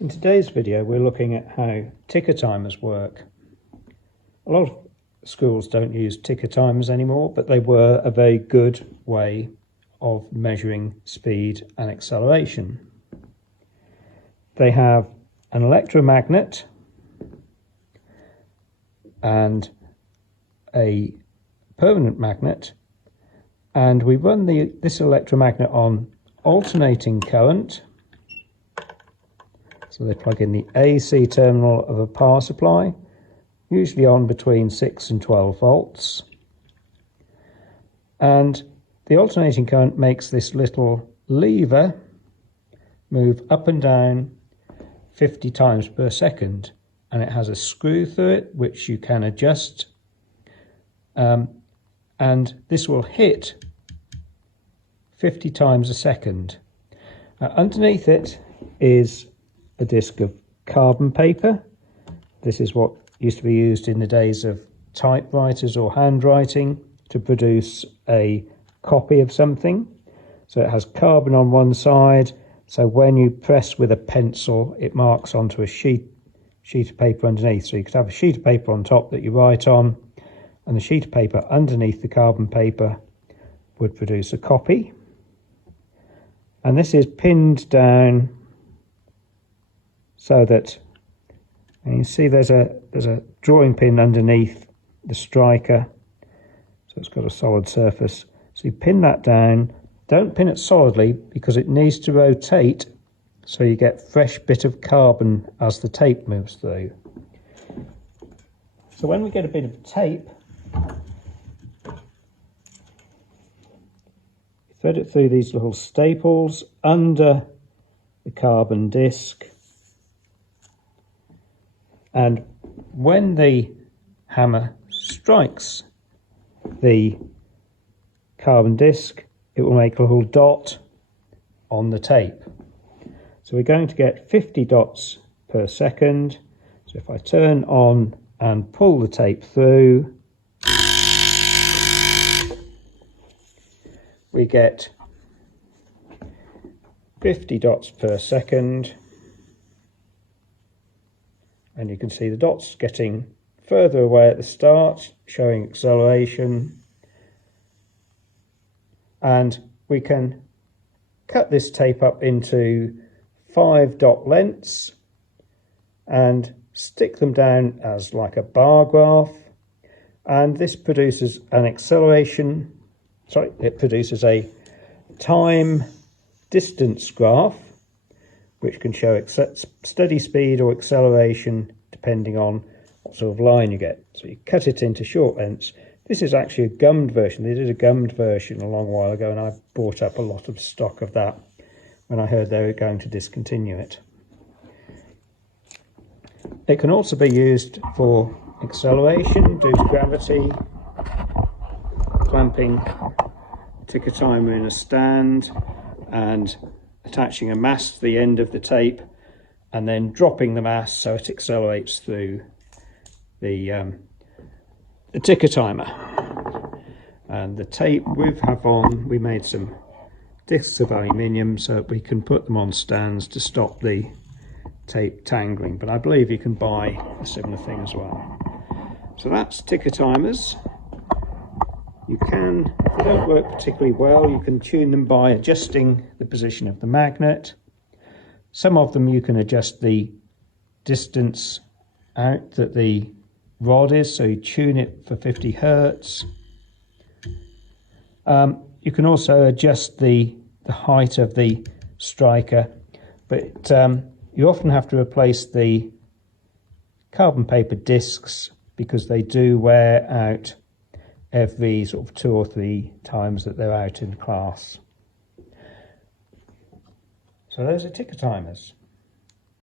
In today's video we're looking at how ticker timers work. A lot of schools don't use ticker timers anymore, but they were a very good way of measuring speed and acceleration. They have an electromagnet and a permanent magnet, and we run this electromagnet on alternating current. So they plug in the AC terminal of a power supply, usually on between 6 and 12 volts. And the alternating current makes this little lever move up and down 50 times per second. And it has a screw through it, which you can adjust. And this will hit 50 times a second. Underneath it is a disc of carbon paper. This is what used to be used in the days of typewriters or handwriting to produce a copy of something. So it has carbon on one side, so when you press with a pencil it marks onto a sheet of paper underneath. So you could have a sheet of paper on top that you write on, and the sheet of paper underneath the carbon paper would produce a copy. And this is pinned down so that, and you see there's a drawing pin underneath the striker, so it's got a solid surface. So you pin that down. Don't pin it solidly because it needs to rotate so you get fresh bit of carbon as the tape moves through. So when we get a bit of tape, thread it through these little staples under the carbon disc. And when the hammer strikes the carbon disc, it will make a little dot on the tape. So we're going to get 50 dots per second. So if I turn on and pull the tape through, we get 50 dots per second. And you can see the dots getting further away at the start, showing acceleration. And we can cut this tape up into 5 dot lengths and stick them down as like a bar graph. And this produces an acceleration, it produces a time distance graph, which can show steady speed or acceleration depending on what sort of line you get. So you cut it into short lengths. This is actually a gummed version. They did a gummed version a long while ago, and I bought up a lot of stock of that when I heard they were going to discontinue it. It can also be used for acceleration due to gravity, clamping ticker timer in a stand and attaching a mass to the end of the tape and then dropping the mass so it accelerates through the ticker timer. And the tape we made some discs of aluminium so that we can put them on stands to stop the tape tangling, but I believe you can buy a similar thing as well. So that's ticker timers. You can, if they don't work particularly well, you can tune them by adjusting the position of the magnet. Some of them you can adjust the distance out that the rod is, so you tune it for 50 Hertz. You can also adjust the height of the striker, but you often have to replace the carbon paper discs because they do wear out every sort of 2 or 3 times that they're out in class. So those are ticker timers.